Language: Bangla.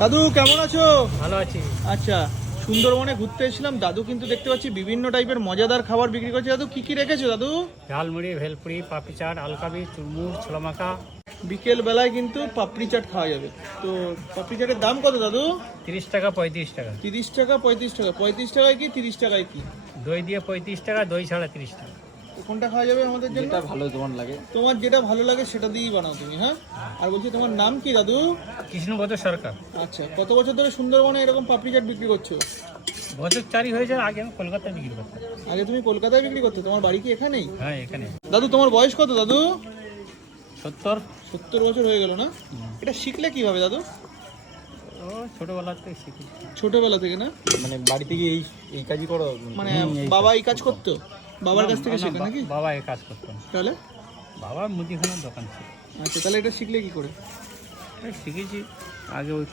দাদু কেমন আছো? ভালো আছি। আচ্ছা, সুন্দরবনে ঘুরতে এসেছিলাম। দাদু কিন্তু দেখতে পাচ্ছি বিভিন্ন টাইপের মজাদার খাবার বিক্রি করছে। দাদু কি কি রেখেছো দাদু? ঝালমুড়ি, ভেলপুরি, পাপড়ি চাট, আলুকাবি, চুরমুর, ছোলা মাখা। বিকেল বেলায় কিন্তু পাপড়ি চাট খাওয়া যাবে। তো পাপড়ি চাটের দাম কত দাদু? 30 টাকা, 35 টাকা। 30 টাকা 35 টাকা। 35 টাকায় কি 30 টাকায় কি? দই দিয়ে 35 টাকা, দই ছাড়া 30 টাকা। তো কোনটা খাওয়া যাবে আমাদের জন্য? যেটা ভালো তোমার লাগে। তোমার যেটা ভালো লাগে সেটা দিয়েই বানাও তুমি। হ্যাঁ, আর বলছি তোমার নাম কি দাদু? কৃষ্ণপদ সরকার। আচ্ছা, কত বছর ধরে সুন্দরবনে এরকম পাপড়ি চাট বিক্রি করছো? বছর 4 হয়ে যায়। আগে আমি কলকাতায় বিক্রি করতাম। আগে তুমি কলকাতায় বিক্রি করতে, তোমার বাড়ি কি এখানেই? হ্যাঁ, এখানে। দাদু তোমার বয়স কত দাদু? 70। 70 বছর হয়ে গেল না? এটা শিখলে কিভাবে দাদু? ও ছোটবেলাতে শিখি। ছোটবেলা থেকে না? মানে বাড়ি থেকে এই এই কাজই করো? মানে বাবা এই কাজ করতো, বাবার কাছ থেকে শেখা নাকি? বাবা এই কাজ করতেন। তাহলে বাবার মুদিখানার দোকান ছিল। আচ্ছা, তাহলে এটা শিখলে কি করে? এই শিখেছি আগে ওই